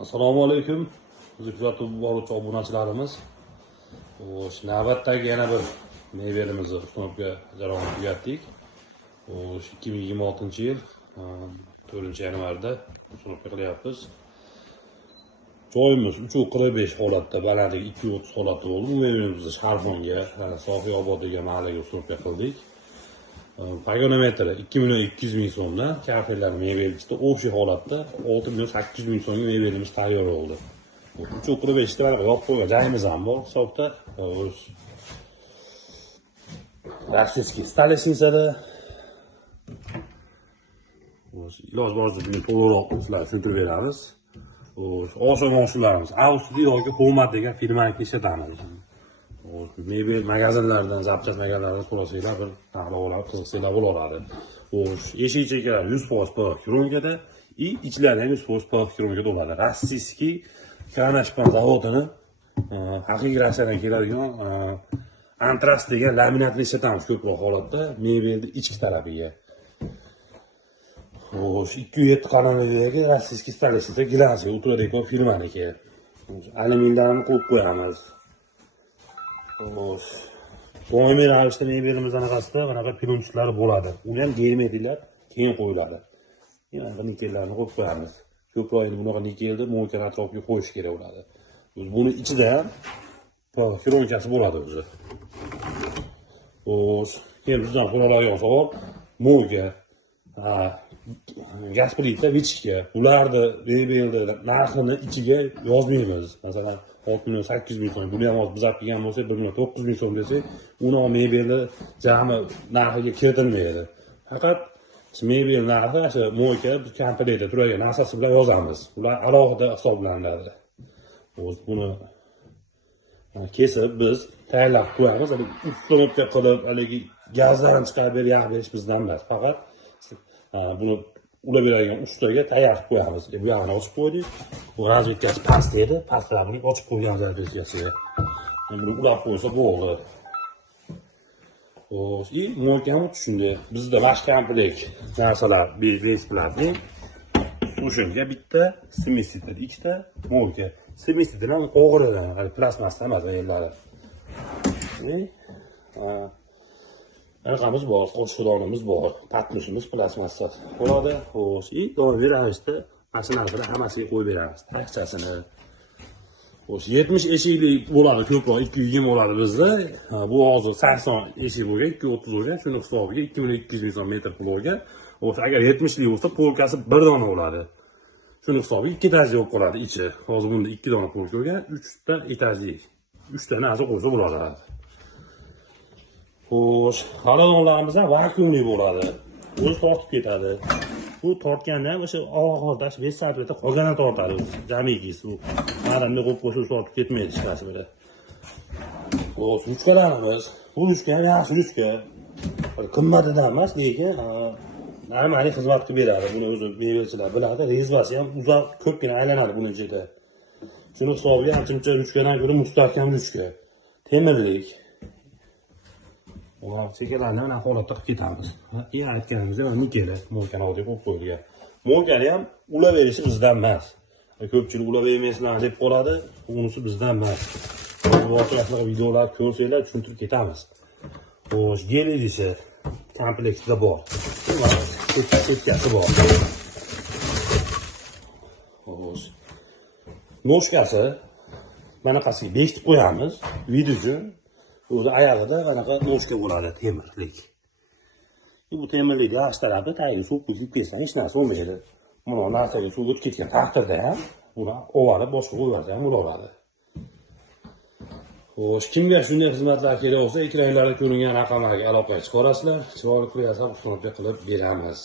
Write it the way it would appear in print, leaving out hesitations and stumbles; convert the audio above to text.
Assalomu alaykum. Bizni kuzatib boruvchi obunachilarimiz. Navbatdagi yana bir meyvelimizni ustunovga jarayonini tugatdik. 2026-yil 4-yanvarda ustunovga qilyapmiz. Joyimiz 345 holatda, balandligi 230 holatda bo'ldi. Bu meyvelimizni Sharfonga, Sofiobod degan mahallaga ustunovga qildik. Pagonometri 2.200.000 so'mdan kafelarning meyvelisi o'sha holatda 6.800.000 so'mga meyvelimiz tayyor bo'ldi. 345 ta yopib qo'ygan joyimiz ham bor hisobda. Rossiyskiy stolesnitsada iloj boricha buni to'g'riroq sizlarga tushuntirib beramiz. Oshxona mahsulotlarimiz Avstriya yoki Homat degan firmani ishlatamiz. Mebel magazinlardan, zapchast magazinlardan so'rasanglar bir taxlab qiziqsanglar bo'laveradi. Eshik chekalari 100% PX kronkada, ichlari ham 100% PX kronkada bo'ladi. Rossiyskiy Kanashpan zavodini haqiqiy Rossiyadan keladigan antras degan laminatni ishlatamiz ko'proq holatda mebelni ichki tarafiga. 207 qanalidagi Rossiyskiy stolesnitsa Glansiy ultradekor firmaniki. Alyuminiylarni qo'yib qo'yamiz. Doimiy ravishda mebelimiz anaqasida bunaqa pilonchiklari bo'ladi. Uni ham germetiklar keyin qo'yiladi. Yana nikellarni qo'yib qo'yamiz. Ko'proq endi bunaqa nikelni mo'ykan atrofiga qo'yish kerak bo'ladi. Buni ichida ham kronkasi bo'ladi o'zi. Keyin bizdan so'raladigan savol mo'yka, gaz plita, vichka. Ularni mebelni narxini ichiga yozmaymiz. Masalan 6.800.000 so'm. Buni ham biz olib kelgan bo'lsak 1.900.000 so'm desak, uni mebelni jami narxiga kiritilmaydi. Faqat mebel narxi o'sha mo'yka komplektda turadigan narsasi bilan yozamiz. Ular alohida hisoblanadi. Buni kesib biz tayyorlab qo'yamiz. Ustunovka qilib, haligi gazlarni chiqarib yog' berish bizdan emas. Faqat buni ulab beradigan ustaga tayyor qilib qo'yamiz. Bu yoqni ochib qo'ydik. Bu razvedkasi past edi. Pastlarni ochib qo'ygan razvedkasiga. Buni ulab qo'ysa bo'ldi. Mo'ykam shunday. Bizda bosh komplekt narsalar besplatniy. O'shanga bitta semestr, ikkita mo'yka. Semestr ham og'irdan, hali plastmasdan emas ayollar. Anaqamiz bor, qo'shqudonimiz bor, patmusimiz plastmasda bo'ladi. Doimiy ravishda mana narsalar hammasiga qo'yib beramiz. Taqchasini. 70 eshiklik bo'ladi, ko'proq 220 bo'ladi bizda. Bu hozir 80 eshik bo'lgan, 230 bo'lgan, shuni hisobiga 2.200.000 so'm metr pul bo'lgan. Agar 70lik bo'lsa, polkasi bir dona bo'ladi. Shuni hisobiga 2 etajli bo'lib qoladi ichi. Hozir bunda 2 dona polka bo'lgan, 3 ta etajli. 3 ta narsa qo'ysa bo'ladi. Xaridorlarimiz ham vakuumli bo'ladi. O'zi tortib ketadi. Bu tortganda ham o'sha oxirida vesisaplida qolganini tortadi. Jamiki bu. Madamni qo'yib qo'ysa tortib ketmaydi ishqasi bilan. Ruchkalarimiz. Bu ruchka ham yaxshi ruchka. Qimmatidan emas, lekin normaliy xizmat qilib beradi. Buni o'zi mebelchilar biladi. Rezvasi ham uzoq ko'pgina aylanadi buni ichida. Shuni hisobiga ancha ruchkadan ko'ra mustahkam ruchka. Temirlik. Chekalarni mana holatda qilib ketamiz. Aytganimizda nikeli mo'ykani olib qo'yib qo'yilgan. Mo'ykani ham ulab berishi bizdan emas. Ko'pchilik ulab bermaysizlar deb qoladi, unisi bizdan emas. Boshqa videolar ko'rsanglar tushuntirib ketamiz. Gel idishi komplektida bor. Ketkasi bor. Noshkasi manaqasiga bekitib qo'yamiz. Video uchun o'zi oyog'ida anaqa noshka bo'ladi, temirlik. Bu temirlik g'ash tarafi tagiga suv quyib ketsa hech narsa bo'lmaydi. Buni narsaga suv o'tib ketgan taqdirda ham buni ovarib boshqa qo'yib ham bo'laveradi. Kimga shunday xizmatlar kerak bo'lsa, ekranlarda ko'ringan raqamlarga aloqa chiqarasizlar. Chiroyli qilib ustunovka qilib beramiz.